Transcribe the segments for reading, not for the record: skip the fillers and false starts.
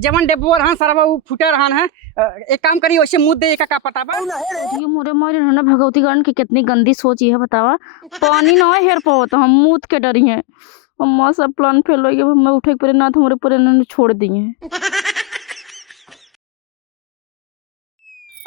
जवन डेबो रहन सरवा उ फुटे रहन है। एक काम करी वैसे मुद्दे एक का पता बा ये मोरे मोरे ना भगवती गण की कितनी गंदी सोच है बतावा। पानी ना हेर पाओ तो हम मूत के डरी हैं। अम्मा सब प्लान फेल हो गया। मैं उठे पूरे ना तो मोरे पूरे इन्होंने छोड़ दिए।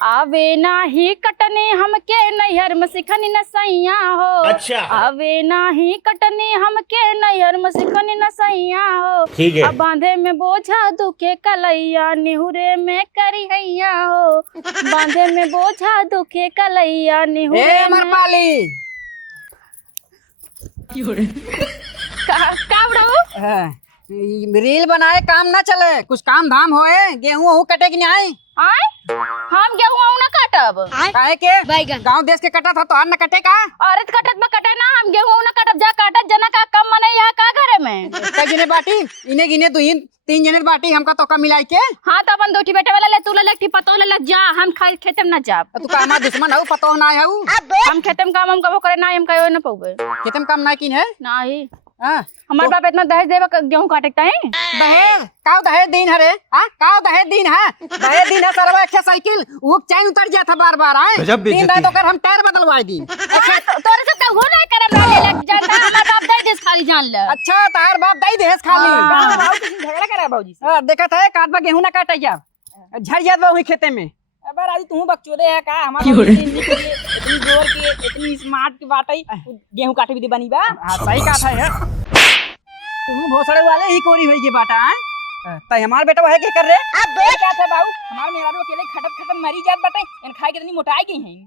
आवे नाही कटने हमके नैहर में सिखनी न सैया हो। अच्छा। आवे नाही कटने हमके नैहर में सिखनी न सैया हो। ठीक है। अब बांधे में बोझा दुखे कलैया निहुरे में करी हैया हो। बांधे में बोझा दुखे कलैया निहुरे ए मरपाली का उड़ाऊ रील बनाए काम ना चले, कुछ काम धाम होए। गेहूं कटे कि नहीं आए हम गेहूं ना काटब काहे के गांव देश के कटा था तो आज न कटे का। औरत कटत में कटे ना हम गेहूं ना काटब जा काटत जना का कम मने यहाँ का घरे में कई जने बाटी इन्हें गिने तो तीन जने बाटी हमका तो का मिलाई के। हाँ तो अपन दोठी बेटे वाला ले तू ले लगती पतो ले लग जा हम खेते में ना जाब। तू का हमार दुश्मन हऊ पतो ना है हम खेते में काम हम कबो करे ना हम कयो ना पउबे खेते में काम ना किन है ना ही हां। हमार बाप इतना दहेज देबा गेहूं काटे ताई दहेज का दहेज दिन हरे। हां का दहेज दिन है। दहेज दिन है सरवा एक साइकिल वो चैन उतर जात है बार-बार। आए दिन दाई तो कर हम टायर बदलवाई दी। तोरे से हो ना करम ले लग जाता हमार बाप दहेज खाली जान ले। अच्छा तार बाप दाई दहेज खाली बाबू किसी झगड़ा करा बाबूजी से। हां देखत है काटबा गेहूं ना काटैया झड़ जात बा वही खेते में। अबे राजू तू बकचोदे है का हमारा इतनी जोर की इतनी स्मार्ट की बात है गेहूं काटे भी बनी बा। हां सही बात है। तू भोसड़े वाले ही कोरी होई के बाटा है तय हमार बेटा है के कर रे। अब क्या था बाबू हमार मेहरारू अकेले खटक मरी जात बाटे इन खाए के इतनी मोटाई गई हैं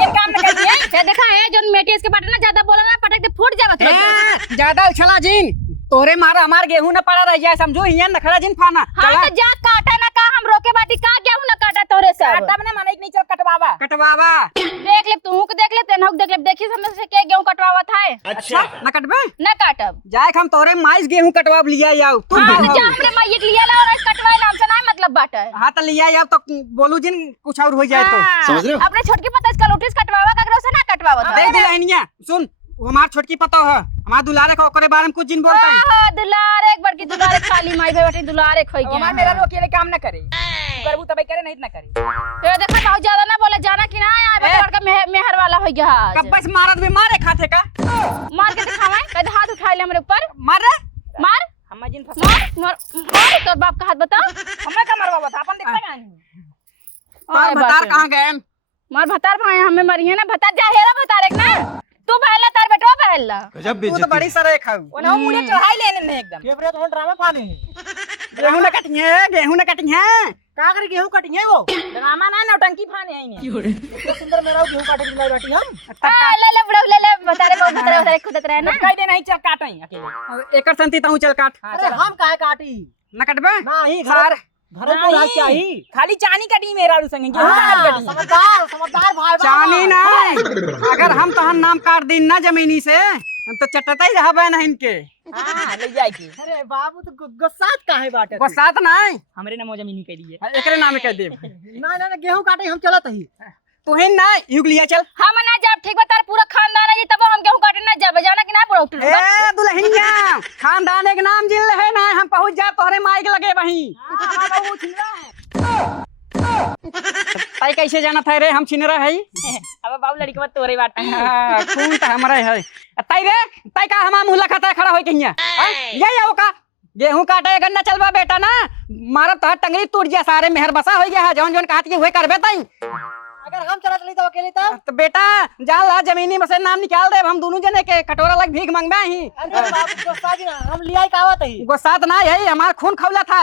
ये काम न करती है। ये देखा है जो मेटेस के बाटे ना ज्यादा बोला ना पटक दे फूट जावत रह ज्यादा उछला जिन तोरे मारा हमार गेहूं न पड़ा रह जाए समझो हिया नखरा जिन फाना। हां तो जा काटा ना का हम रोके बाटी का गेहूं ना काटा तोरे सब काटा में माने नहीं चल कटवावा कटवावा देख ले तू के देख ले तेनहु देख ले देखी समझ से के गेहूं कटवावत है। अच्छा। न कटबे ना काटब जाए हम तोरे माइस गेहूं कटवाब लिया आओ तू हां तो जा हमरे माई के लिया ला और कटवाए नाम से ना मतलब बाटा है। हां तो लिया आओ तो बोलू जिन कुछ और हो जाए तो समझ रहे हो? अपने छोटकी पता इसका लोटिस कटवावा ककरो से ना कटवावत दे दिलहनिया सुन वो हमार छोटकी पतो है हमार दुलारे का ओकरे बारे में कुछ जिन बोलता है। हां दुलारे एक बार की दुलारे खाली माई बेटी दुलारे खोई गया हमार मेहरारू अकेले काम न करे करबू तबे करे नहीं न करे। ये देखा बहुत ज्यादा ना बोला जाना कि ना यहाँ बेटा का मेहर वाला हो गया आज कब बस मारत में मारे खाते का मार के दिखावाए कद हाथ उठा ले मेरे ऊपर मार रे मार हम जिन फंसा मार तोर बाप का हाथ बता हमें का मरवा बता अपन देखता का नहीं और बता कहां गए मार भतार भाई हमें मरी है ना भतार जा हेरा भतार एक ना तू पहला तार बेटवा पहला तू तो बड़ी सरे खाऊ ओना मुझे चढ़ाई लेने ने एकदम फेवरेट होल ड्रामा पानी गेहूं न कटिए का करे गेहूं कटिंग है वो ड्रामा ना नौटंकी फाने आई ने इतना सुंदर मेरा गेहूं काटे की बाटी हम ले बड़ो ले भतारे खुदत रहे ना कह दे नहीं चल काटई अकेले एकर संती ताऊ चल काट अरे हम काहे काटी न कटबे ना ही सार घर को राज चाहिए खाली चानी कटी मेहरारू संगे गेहूं काट कटी समझदार भाई चानी नहीं अगर हम तो हम नाम काट दी ना जमीनी से तो चटता ही रहबे ना इनके। हां ले जाई के अरे बाबू तो गुस्सात काहे बाटे वो साथ नहीं हमरे नाम जमीनी कह दिए एकरे नाम कह दे ना ना गेहूं काटे हम चलत ही तू ही ना युग लिया चल हम ना जब ठीक बता पूरा खानदान है जी तब हम गेहूं काटे ना जाबे जाना कि ना पूरा उठ ए दुल्हनिया खानदान एक नाम जिल है ना हम पहुंच जा तोहरे माइक लगे वहीं। हां बाबू छिलवा है ताई कैसे जाना था रे हम छिनरा है अब बाबू लड़की मत तोरे बात खून तो हमारा है ताई रे ताई का हमार मुहल्ला खाता खड़ा होई कहिया यही आओ का गेहूं काटे अगर न चलबा बेटा ना मारब तो टंगरी टूट गया सारे मेहर बसा हो गया जौन जौन कहत के हुए करबे ताई अगर हम चलत ली तो अकेले तब तो बेटा जा ला जमीनी में से नाम निकाल दे हम दोनों जने के कटोरा लग भीख मंगबे ही। अरे बाबू गुस्सा जी हम लियाई कावत ही गुस्सात ना यही हमार खून खौला था।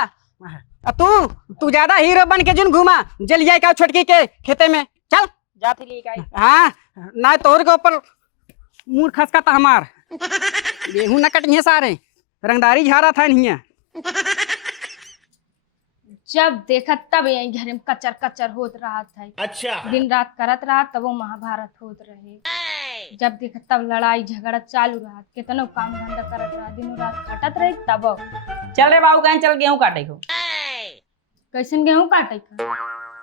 तू ज्यादा हीरो बन के जुन घुमा जलिया का छोटकी के खेते में चल जाती ले का हाँ ना तोर के ऊपर मूड खसका था हमार गेहूं न कटिए सारे रंगदारी झारा था नहीं जब देखा तब यही घर में कचर कचर होत रहा था अच्छा। दिन रात करत रहा तब वो महाभारत होत रहे जब देखा तब लड़ाई झगड़ा चालू रहा कितनो काम धंधा करत रहा दिनों रात खटत रहे तब चल रे बाबू कहीं चल गेहूं काटे को कैसन गेहूं काटे का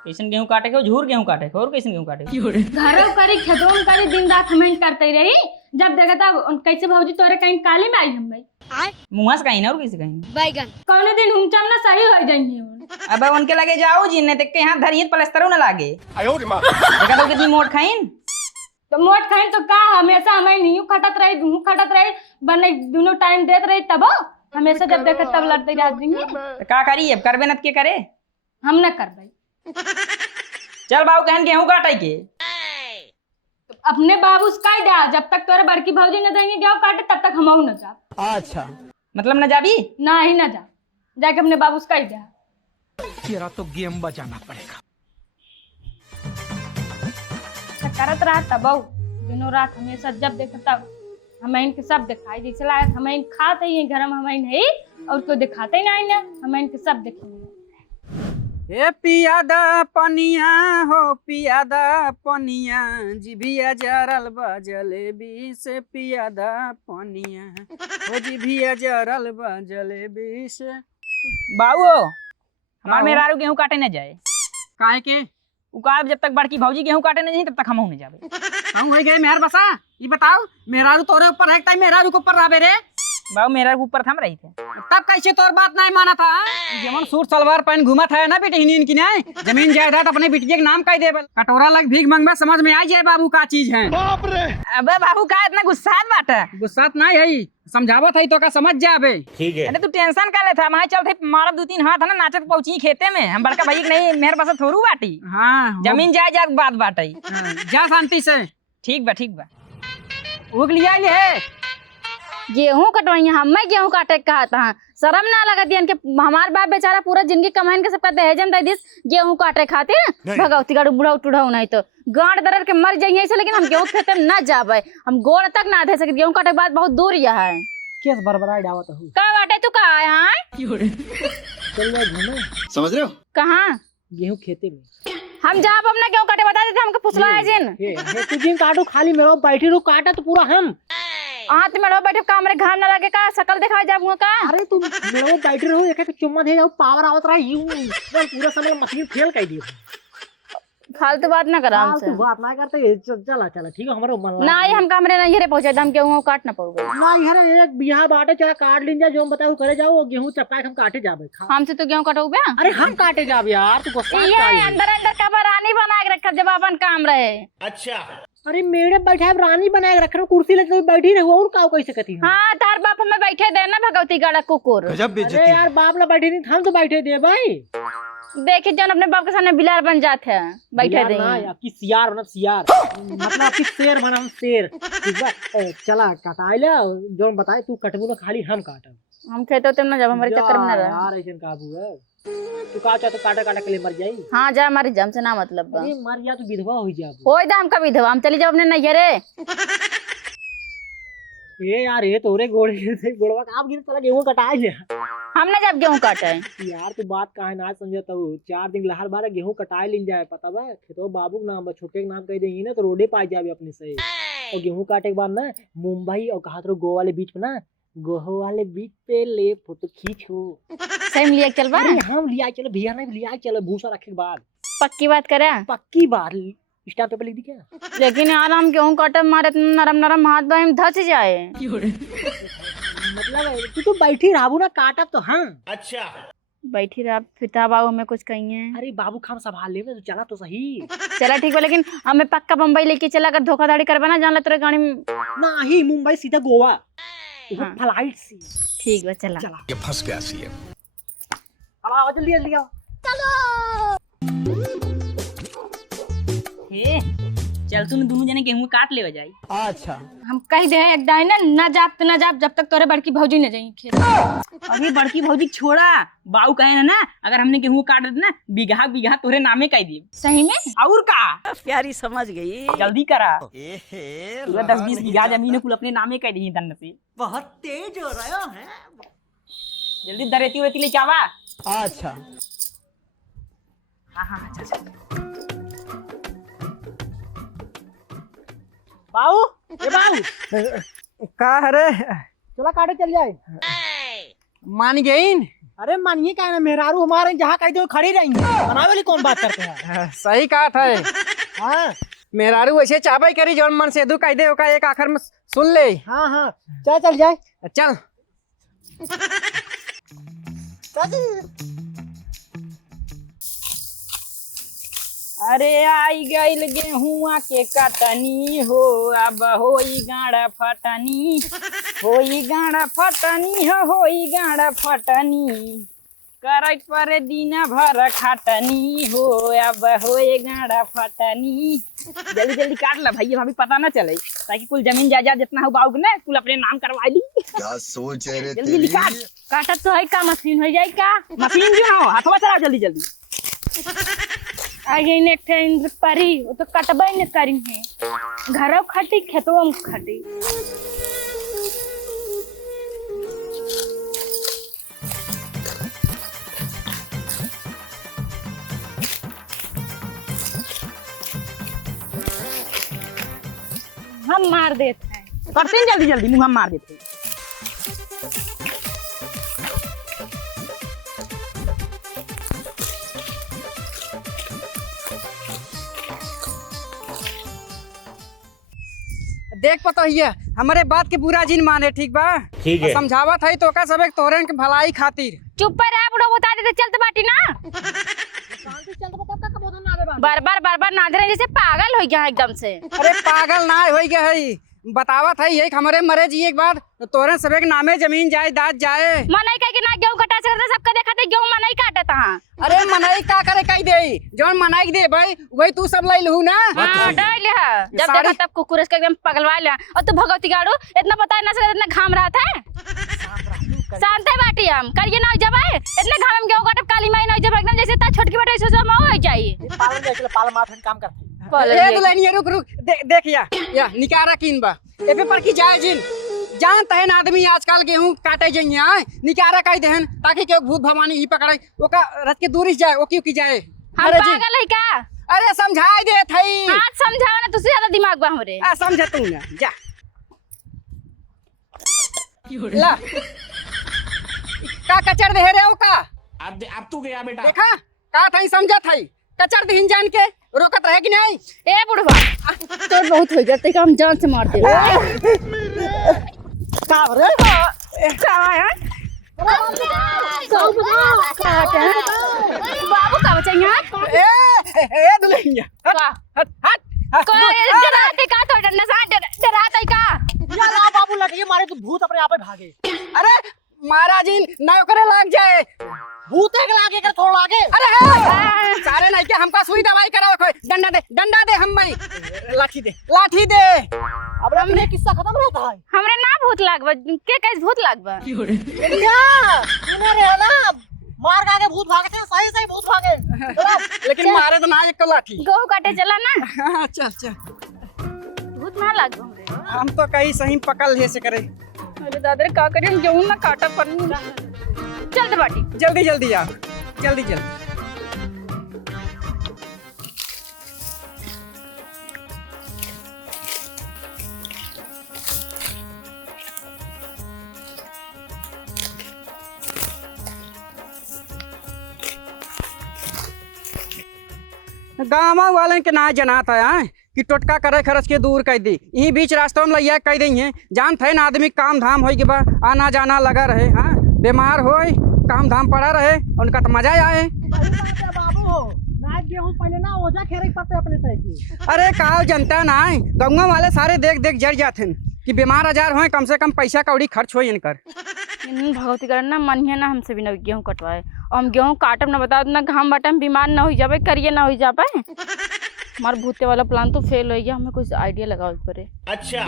कैसन गेहूं काटे को झूर गेहूं काटे को और कैसन गेहूं काटे को घरों करी खेतों करी दिन रात हमें करते रही जब देखा तब कैसे भौजी तोरे कहीं काली में आई हम भाई मुँह से कहीं ना और किसी कहीं कौने दिन ऊंचा ना सही हो जाएंगे। अब उनके लगे जाओ जी, नहीं के यहाँ धरिए प्लस्तरों ना लागे। देखा तो कितनी मोट खाइन। तो मोट खाइन तो का हमेशा हमें नहीं खटत रही बने दोनों टाइम देत रही तब हमेशा जब देखे तब लड़ते रह। तो का करी अब करबे नत के करे। हम न करबई। चल बाबू कहन गेहूं काटे के। तो अपने बाबू का दे, जब तक तोरे बड़की भौजी न देंगे गेहूं काटे तब तक हम न जा। अच्छा मतलब न जाबी ना ही न जा, जाके अपने बाबू का दे। तेरा तो गेम बजाना पड़ेगा। करत रहा तब दिनों रात हमेशा जब देखो तब हमें इनके सब दिखाई दी चला। हमें इन खाते ही घर में हमें नहीं और कोई दिखाते ही नहीं ना, हमें इनके सब देखेंगे। ए पियादा पनिया हो पियादा पनिया जिभिया जरल बा जलेबी से पियादा पनिया हो जिभिया जरल बा जलेबी से। बाबू हमार मेहरारू गेहूं काटे न जाए। काहे के उकाब जब तक बड़की भौजी गेहूं काटे न जाए तब तक हम नहीं जाबे। हम हो गए मेहर बसा। ये बताओ मेहरारू तोरे ऊपर है कि मेहरारू के ऊपर रहबे रे? बाबू मेरा ऊपर थम रही थे। तब कैसे तोर बात नहीं माना था? जमन सूट सलवार पहन घूमत है ना बेटी हिनीन की नहीं जमीन जायदाद अपने बिटिया के नाम कह देबे। कटोरा लग भीख मंगबे समझ में आ जाए बाबू का चीज है। अबे बाबू का इतना गुस्सा बाटा। गुस्सा नहीं है समझावत है तो का समझ जाबे। ठीक है। अरे तू टेंशन का ले था मां चल थे मारब 2-3 हाथ है ना नाचत पहुंची खेते में। हम बड़का भाई नहीं मेहर बस थोरू बाटी। हाँ जमीन जायदाद बात बाटई। जा शांति से। ठीक बा उग लिया है गेहूं कटवाई हमें गेहूं काटे कहा था। शर्म ना लगा दियन के हमार बाप बेचारा पूरा जिंदगी कमाइन के सबका दहेजन दे दिस गेहूं काटे खातिर। भगवती गाड़ू बुढ़ा टूढ़ाऊ नहीं तो गांड दरर के मर जाइए ऐसे। लेकिन हम गेहूं खेते में न जाबे, हम गोड़ तक ना दे सके। गेहूं काटे के बाद बहुत दूर यह है। केस बरबराई डावत हूँ। का बाटे तू का आया है? चल जाए घूमे। समझ रहे हो? कहाँ? गेहूं खेते में। हम जहाँ अपना गेहूं काटे बता देते हमको फुसलाया जिन। तू जिन काटो खाली मेरा बैठी रू काटा तो पूरा हम। हाँ तो मेरे बैठे का मेरे घाम ना लगे का शकल दिखा जाऊंगा का। अरे तुम मेरा बैठी रहो एक चुम्मा दे जाओ पावर आवत रहा यूं पूरा समय मशीन फेल कर दी। फालतू बात ना करा हमसे। बात ना करते चला ठीक है हमारा मन ना ये हम कमरे नहीं हेरे पहुंचे हम गेहूं काट ना पाऊंगे। ना यार एक बिहा बाटे चला काट लीन जा जो हम बताओ करे जाओ गेहूं चपका हम काटे जाबे। हमसे तो गेहूं कटोगे। अरे हम काटे जाब यार तू गुस्सा ये अंदर का रानी बना के रखा जब अपन काम रहे। अच्छा। अरे मेरे बैठा रानी बना के रख रहे कुर्सी लेके बैठी रहो और का कैसे कहती है। हाँ तार बाप हमें बैठे देना भगवती गाड़ा कुकुर। गजब बेइज्जती। अरे यार बाप ना बैठे नहीं हम तो बैठे दे भाई। देखिए जन अपने बाप के सामने बिलार बन जाते हैं बैठे दे। आपकी सियार बना सियार मतलब आपकी शेर बना हम शेर। ठीक बा चला कटाई ले जो बताए तू कटबू ना खाली हम काटब। हम खेते होते ना जब हमारे चक्कर में ना रहे। यार ऐसे काबू है तू का चाह तो काटा काटा के लिए मर जाई। हाँ जा हमारी जम से ना मतलब बा। अरे मर जा तू विधवा हो जा। होई दा हम कभी धवा हम चली जाओ अपने नैहरे। ये यार ये तोरे गोड़े से गोड़वा का आप गिर चला गेहूं कटाई ले। हमने जब गेहूं काटे यार तू बात काहे ना समझता हूँ 4 दिन लहर बार गेहूं कटाई लिन जाए पता बा खेतो बाबू के नाम छोटे के नाम कह देंगी ना तो रोडे पाई जाबे अपने से। और गेहूं काटे के बाद ना मुंबई और कहा तो गोवा वाले बीच में ना गोहो वाले बीच पे ले फोटो खींचो। सेम लिया चल बा। हम लिया चलो भैया नहीं लिया चलो भूसा रखे के बाद पक्की बात करे। पक्की बात स्टाम्प पेपर लिख दी क्या। लेकिन यार हम गेहूं काटे मारे नरम नरम हाथ बाई में धस जाए। मतलब तू तो बैठी रहबू ना काटब तो हाँ। अच्छा। बैठी रहा फिता बाबू हमें कुछ कहिए। अरे बाबू खाम संभाल ले तो चला तो सही। चला ठीक है लेकिन हमें पक्का बम्बई लेके चला अगर धोखाधड़ी करवा ना जान ले तेरे गाड़ी में। नहीं मुंबई सीधा गोवा हाँ। फ्लाइट से। ठीक है चला। चला ये फंस गया सीएम। अब आओ जल्दी आओ। हे चल तू दोनों जने गेहूं काट ले जाई। अच्छा हम कह दे एक दाई ना जाप जब तक तोरे बड़की भौजी न जाई खेत। अभी बड़की भौजी छोड़ा बाऊ कहे ना अगर हमने गेहूं काट दे ना बीघा तोरे नामे कह दी। सही में और का प्यारी समझ गई। जल्दी करा। एहे 10-20 बीघा जमीन कुल अपने नामे कह दी दन से। बहुत तेज हो रहा है। जल्दी दरेती वेती लेके आवा। अच्छा हाँ अच्छा। बाबू ए बाबू का हरे चला काटे चल जाए। मान गई। अरे मानिए क्या ना मेहरारू हमारे जहाँ कह दो खड़ी रहेंगे बनावे वाली कौन बात करते हैं। सही कहा था। हाँ मेहरारू वैसे चाबई करी जौन मन से दू कह दे ओका एक आखिर में सुन ले। हाँ हाँ चल जाए। चल अरे आई गईल गेहुआ के कटनी हो, अब होई गाड़ा फटनी, होई गाड़ा फटनी हो, होई गाड़ा फटनी, करत पर दिन भर खटनी हो, अब होए गाड़ा फटनी। जल्दी जल्दी काट ला भैया, भाभी पता ना चले, ताकि कुल जमीन जायदाद जितना हो बाबू ने कुल अपने नाम करवा ली। क्या सोच है रे जल्दी जल्दी काट। काटत तो है का मशीन हो जाए का? मशीन भी ना हो, हाथवा चलाओ जल्दी जल्दी। आगे ने ट्रेन परी वो तो कटबे न करी है, घरों खटी खेतों में खटी। हम मार देते हैं। करते हैं जल्दी जल्दी, मुँह मार देते हैं। देख पता हिया हमारे बात के बुरा जिन माने, ठीक बा? ठीक है। समझावत है तो का सब एक तोरन के भलाई खातिर। चुप पर आप लोग बता देते चलते बाटी ना। बार बार नादरे जैसे पागल हो गया है एकदम से। अरे पागल ना हो गया है, बतावत है ये हमारे मरे जी एक बार तोरन सबे के नामे जमीन जायदाद जाए। मनई कह के ना गेहूं कटा सकते, सबके देखा थे गेहूं मनई काटत हां। अरे मनाई का करे कही दे, जौन मनाई दे भाई वही तू सब लाई लहू ना। हां डाल है, जब सारी- देखा तब कुकुरस के एकदम पगलवा लिया। और तू भगवती गाड़ू इतना पता ना चला, इतना घाम रहा था। शांत है बाटी, हम करिए ना जब है इतना घाम में गेहूं काटब, काली माई ना जब एकदम जैसे ता छोटकी बेटा सोचो म हो जाए। पालन जैसे पालन माथन काम करते हैं। ए दुल्हनिया रुक रुक, देख या निकारा कीन बा ए पे पर की जाए जिन जान तहन आदमी आजकल गेहूं काटे जइया निकारा कह देहन, ताकि के भूत भवानी ही पकड़े ओका रथ के दूर जाए, ओ क्यों की जाए। हम अरे जी, पागल है का? अरे समझाई दे थई। आज समझाओ ना, तुझसे ज्यादा दिमाग बा हमरे। आ समझ तू ना जा ला का कचर दे रे ओका। अब तू गया बेटा। देखा का थई समझत हई, कचर दहिन जान के रोकत रहे कि नहीं। ए बुढ़वा तो बहुत हो गया, तेका हम जान से मार दे। का रे बाबू का बचा यहाँ ए दुल्हनिया हट का हट हट हट। डराते का तो डरना सा डराते का। यार बाबू लगे मारे तो भूत अपने आप ही भागे। अरे महाराज ना करे लाग जाए, भूत एक लागे कर थोड़ा आगे। अरे हाँ। सारे नहीं क्या हमका सुई दवाई कराओ, कोई डंडा दे हम भाई, लाठी दे। अब अपने किस्सा खत्म रहता है। हमरे ना भूत लागबा के कैसे भूत लागबा? क्या तूने रे ना मार के आगे भूत भागे थे, सही भूत भागे। लेकिन मारे तो ना एक तो लाठी। गेहूं काटे चला ना, चल भूत ना लागबा हमरे। हम तो कहीं सही पकड़ ले से करे। अरे दादा रे का करें, गेहूं ना काटा पर चल दे बाटी। जल्दी आओ, जल्दी। गाँव वाले के ना जनात है कि टोटका करे खर्च के दूर कर दी, यही बीच रास्ते में लैया कह दी है। जान थे ना आदमी काम धाम हो के बा आना जाना लगा रहे, हाँ बीमार हो काम धाम पड़ा रहे, उनका तो मजा आए। बाबू ना गेहूं पहले ना ओझा खेरे पड़ते अपने सही की। अरे का जनता ना गाँव वाले सारे देख जड़ जाते कि बीमार आजार हो, कम से कम पैसा कौड़ी खर्च हो इनकर। भगवती करण ना मन है ना हमसे भी ना गेहूं कटवाए, और हम गेहूं काटब ना बता ना घाम बाटे हम बीमार ना हो जाए, करिए ना हो जाए। हमारा भूते वाला प्लान तो फेल हो गया, हमें कुछ आइडिया लगाओ पड़े। अच्छा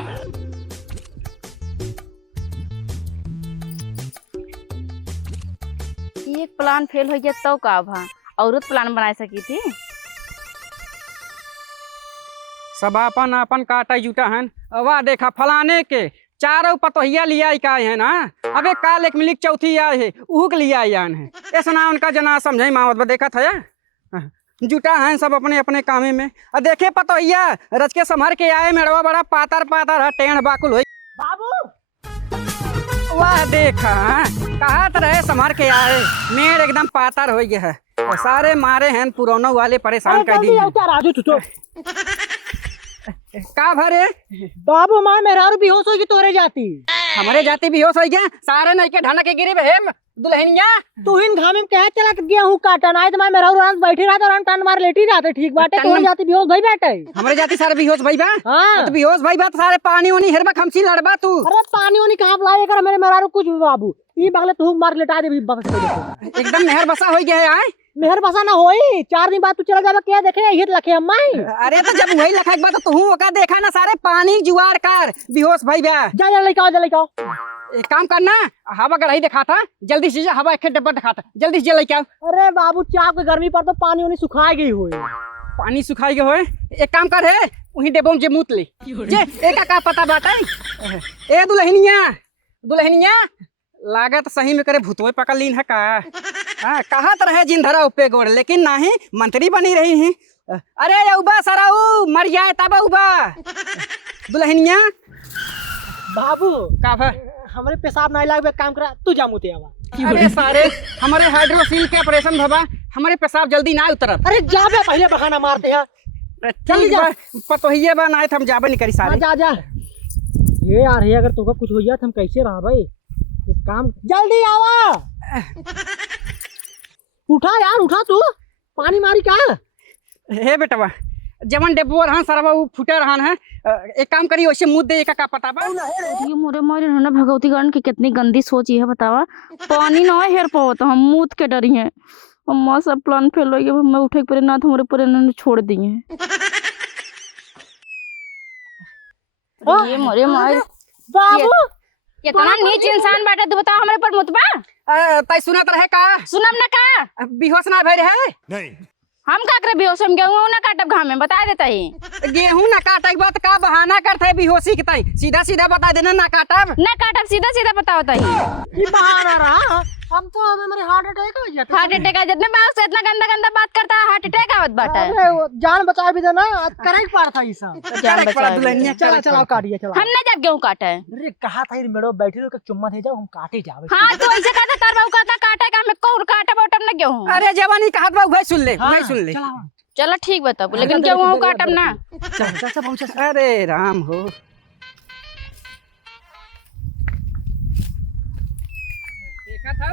एक प्लान फेल हो गया तो का भा और प्लान बना सकी थी। सब अपन काटा जुटा है। वाह देखा फलाने के चारों पतोहिया लिया का है ना, अबे काल एक मिलिक चौथी आए है उहू के लिया आन है। ऐसा ना उनका जना समझे मावत देखा था जुटा है सब अपने अपने कामे में। और देखे पतोहिया रच के संभर के आए, मेड़वा बड़ा पातर है, टेढ़ बाकुल हो। बाबू वाह देखा कहा रहे संभर के आए, मेड़ एकदम पातर हो गया है। सारे मारे हैं पुरानों वाले परेशान कर दिए। राजू तू तो का भरे बाबू मार मेहरारू बेहोश होगी तोरे जाती। हमारे जाति बेहोश हो गया सारे नहीं के ढाना के गिरी बहम दुल्हनिया। तू इन घाम में कहे चला के गेहूं काटन आए तो मैं मेरा रात बैठी रहा तो टन मार लेटी रहते ठीक बाटे टन- तो जाती बेहोश भाई बैठे। हमारे जाति सारे बेहोश भाई बा। हाँ तो बेहोश भाई बा तो सारे पानी वानी हेरबा खमसी लड़बा तू। अरे पानी वानी कहाँ बुलाए कर मेरे मेरा कुछ भी बाबू ई बगले तू मार लेटा दे बस के देखो। एकदम मेहर बसा हो गया है आए। मेहर बसा ना होई 4 दिन बाद तू चला जाबा क्या देखे यही लखे अम्माई। अरे तो जब वही लखा बा तो तू ओका देखा ना सारे पानी जुआर कर बेहोश भाई बा। जा जा लेके आओ जा लेके आओ। एक काम करना हवा गढ़ाई दिखा था जल्दी से जा हवा एक डब्बा दिखा था जल्दी से लेके आओ। अरे बाबू चाप के गर्मी पर तो पानी वानी सुखा गई हुई। पानी सुखाई गए होए एक काम कर है वही डेबो में जे मूत ले जे एक का पता बाटा ए दुल्हनिया दुल्हनिया लागत सही में करे भूतोय पकड़ लीन है का। हाँ कहा तो रहे जिन धरा उपे गोड़ लेकिन नहीं मंत्री बनी रही है। अरे उबा सराऊ मर जाए तब उबा दुल्हनिया बाबू का भा हमारे पेशाब नहीं लागे काम करा तू जा मुते आवा। अरे सारे हमारे हाइड्रोसील के ऑपरेशन भबा हमारे पेशाब जल्दी ना उतरत। अरे जा बे पहले बहाना मारते हैं। जल्दी जा पतोहिए बा ना हम जाबे नहीं करी हाँ, सारे। जा जा ये यार ये अगर तुमको कुछ हो गया तो हम कैसे रहा भाई एक काम जल्दी आवा। उठा यार उठा तू पानी मारी का। हे बेटवा जवन डेबो रहन सरवा उ फुटे रहन है एक काम करी वैसे मुंह दे का पता बा। ये मोरे मोरे ना भगवती गण की कितनी गंदी सोच है बतावा। पानी ना हेर पाओ तो हम मूत के डरी हैं अम्मा सब प्लान फेल हो गया मैं उठे पर ना तो हमारे पर इन्होंने छोड़ दिए ये मोरे मोरे बाबू कितना नीच इंसान बैठा तू बताओ हमारे पर मुतबा तय सुनत रहे का सुनम ना का बेहोश ना भई रहे। हम का करे बेहोश हम गेहूं ना काटब घाम में बता देता ही गेहूं ना काटे के बाद का बहाना करते बेहोशी के तई सीधा सीधा बता देना ना काटब। ना काटब सीधा सीधा बताओ तही ये बहाना रहा हम तो हमें मेरे हार्ट अटैक हो जाता। हार्ट अटैक आ जितने बात से इतना गंदा गंदा बात करता है हार्ट अटैक आवत बाटा है। अरे वो जान बचा भी देना करे के पार था ये सब। करे पड़ा दुल्हनिया चला चला काट दिया चला। हम ना जब गेहूं काटे है अरे कहा था ये मेरे बैठे रहो चुम्मा दे जाओ हम काटे जावे। हाँ तो ऐसे कहता तार बाबू कहता काटे का हमें कौर काटे बटम ना गेहूं। अरे जवानी कहत बा वही सुन ले वही सुन ले। चलो ठीक बताओ लेकिन गेहूं काटब ना। चल पहुंच। अरे राम हो देखा था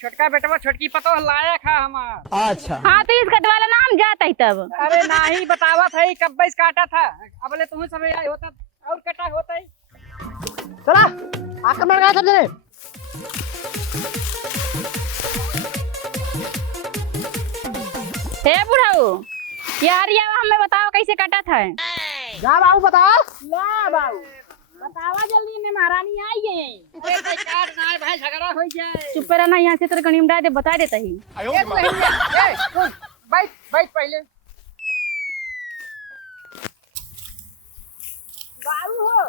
छोटका बेटवा छोटकी पतो लायक है हमार। अच्छा हाँ तो इस कटवाला ना हम जाता ही तब अरे नहीं बतावा था कब बैस काटा था अब ले तुम्हें सब आई होता और कटा होता ही। चला आक्रमण का सब जने। हे बुढ़ाऊ यार ये हमें बताओ कैसे कटा था। जा बाबू बताओ। ला बाबू बतावा जल्दी ने महारानी आई है। अरे भाई काट ना भाई झगड़ा हो जाए। चुप रहना यहाँ से तेरे गणिम डाल दे बता देता ही। बैठ बैठ पहले बाबू हो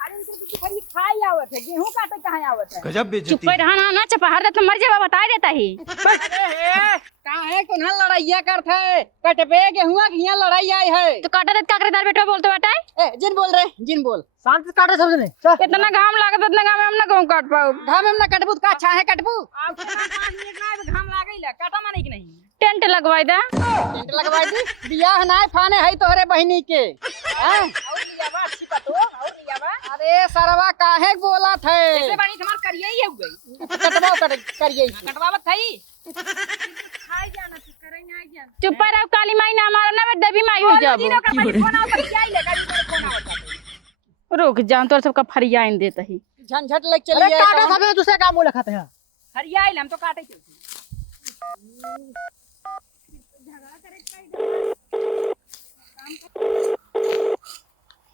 खाली इनके कुछ खरी खाई आवत है गेहूं काटे कहां आवत है। गजब चुप रहना ना चपहार दे तो मर जावा बता देता ही। अरे काहे कोन्हा लड़ाइया करत है कटबे गेहुआ घिया लड़ाई आई है। तो काटा दे काकरे दाल बेटा बोलते बेटा ए जिन बोल रहे जिन बोल शांत से काटे सब जने। चल इतना घाम लागत इतना घाम में हम ना गेहूं काट पाओ। घाम में ना कटबू का अच्छा है कटबू। आपके पास 5 मिनट ना घाम लागैला काटा माने कि नहीं। टेंट लगवाई दे टेंट लगवाई दी बियाह ना फाने है तोहरे बहिनी के। हैं और लियावा अच्छी पतो और लियावा अरे सरवा काहे बोलत है ऐसे बनी तुम्हार करिए ही हो गई। कटवा करिए कटवावत थई खाई जाना तू करे ना आई जाना। चुप रह काली माई ना मारो ना मैं देवी माई हो जाबो। दिनों का पहले फोन आवत क्या ही लगा फोन आवत। रुक जान तो सबका फरिया इन देता ही। झंझट लग अरे चलिए काटे सब दूसरे काम मुंह लखाते हैं। हरिया आइल हम तो काटे चलते।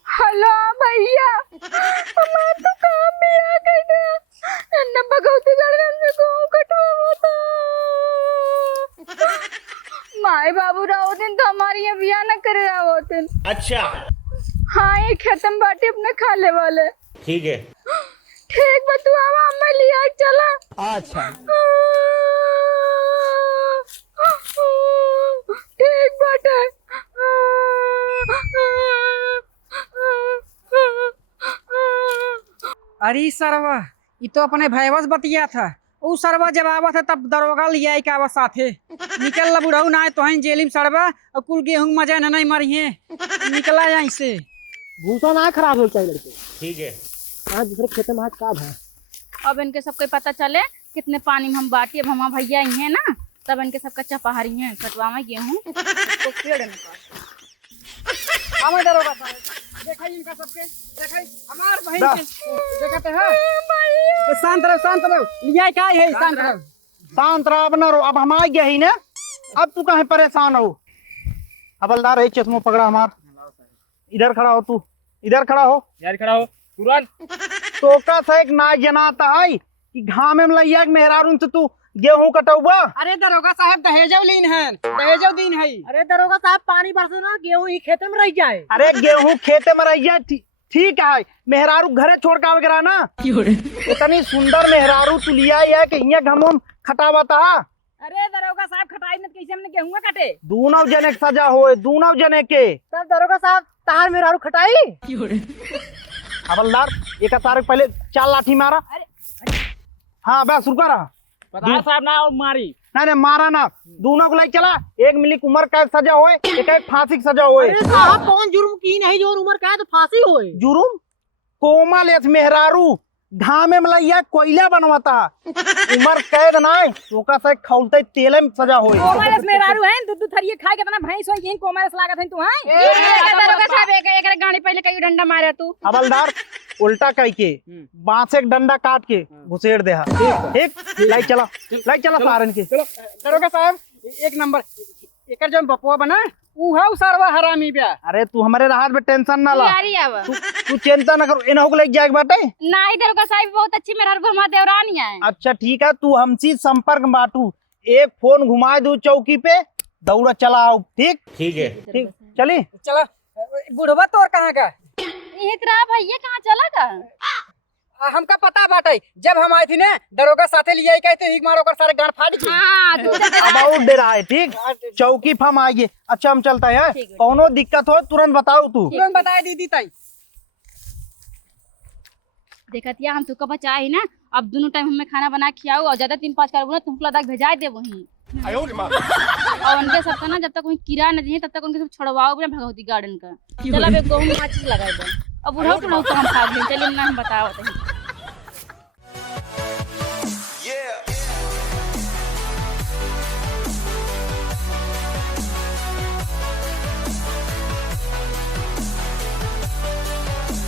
हेलो भैया हमारा तो काम भी आ गई ना अन्ना भगवती गढ़ में गेहूं कटवा था। माए बाबू राव दिन तो हमारी ये बिया न करे राव दिन। अच्छा हाँ ये खत्म बाटी अपने खाले वाले। ठीक है ठीक बतुआ मैं लिया चला। अच्छा ठीक बाटे अरे सरवा ये तो अपने भैवस बतिया था उ सरवा जब आवत है तब दरोगा लिया के आवत साथे निकल ला बुढ़ऊ ना तो हैं जेल में सड़वा और कुल गेहूं मजा न नहीं मरिए निकला यहाँ से। भूसा ना खराब हो चाहिए लड़के। ठीक है हाँ दूसरे खेत में हाथ काब है। अब इनके सबके पता चले कितने पानी में हम बाटी। अब हमारा भैया ही है ना, तब इनके सबका चपाहरी है कटवा में गेहूँ तो पेड़ में हम इधर होगा देखा इनका सबके देखा हमार बहन के देखते हैं। शांत रहो लिया क्या है शांत रहो। शांत रहो अब न रो। अब हम आ गए ही ना, अब तू कहीं परेशान हो। हवलदार है चश्मो पकड़ा हमार। इधर खड़ा हो, तू इधर खड़ा हो। यार खड़ा हो तुरंत। तो का से एक ना जनाता है कि घामे में लइया मेहरारून से तू गेहूं कटौबा। अरे दरोगा साहब दहेजो लीन है, दहेजो दिन है। अरे दरोगा साहब पानी बरसे ना गेहूं ही खेते में रह जाए। अरे गेहूं खेते में रहिया ठीक है, मेहरारू घरे छोड़ के आवे ना। इतनी सुंदर मेहरारू तू लिया है कि यहाँ घमों खटावता। अरे दरोगा साहब खटाई न कैसे हमने गेहूं काटे। दूनों जने के सजा होए, दूनों जने के। तब दरोगा साहब तार मेहरारू खटाई। हवलदार एक तार पहले 4 लाठी मारा। हाँ बस रुका रहा। पता साहब ना और मारी नहीं मारा ना, दोनों को लाइक चला। एक मिली उम्र कैद सजा होए, एक फांसी की सजा होए। अरे साहब कौन जुर्म की नहीं जो उम्र का है तो फांसी होए। जुर्म कोमल एथ मेहरारू घामे में लइया कोयला बनवाता। उम्र कैद नहीं, ओका से खौलते तेल में सजा होए। कोमलस मेहरारू हैं, दूध थरिए खाए कितना भैंस हो यही कोमलस लागत है तू हैं। दरोगा साहब एक गाड़ी पहले कई डंडा मारे तू। हवलदार उल्टा कह के बांस एक डंडा काट के घुसेड़ दे। ठीक लाइक चला सारन के। दरोगा साहब एक नंबर एकर जो बपुआ बना ऊ है सरवा हरामी बया। अरे तू हमारे राहत में टेंशन ना ला, यारी आवा तू चिंता न करो। इन्हों को लेके जाएगा बाटे। नहीं दरोगा साहब बहुत अच्छी मेहरारू घुमा देवरानी है। अच्छा ठीक है, तू हमसे संपर्क में बाटू। एक फोन घुमा दू चौकी पे, दौड़ा चला आओ। ठीक ठीक है। ठीक चली। चला बुढ़वा तोर कहाँ का यही तरह भैया कहाँ चला का? हमका पता बाटे। जब हम आए थे ना दरोगा साथे लिए कहते ही मारो कर सारे गांड फाड़ गए। हाँ तू अब और डेरा है। ठीक चौकी पे हम आइए। अच्छा हम चलता है। कौनो दिक्कत हो तुरंत बताओ तू। तुरंत बताया दीदी ताई। देखतिया हम तुका बचा ही ना। अब दोनों टाइम हमें खाना बना खियाओ और ज्यादा 3-5 करबो ना तुमको लदाख भेजा दे वहीं। और उनके सब ना जब तक कोई कीड़ा न दिए तब तक उनके सब छुड़वाओ अपने भगवती गार्डन का। चल अब एक गेहूं में माचिस लगाए दो। अब बुढ़ाओ तो हम खा लें। चलिए ना हम बताओ।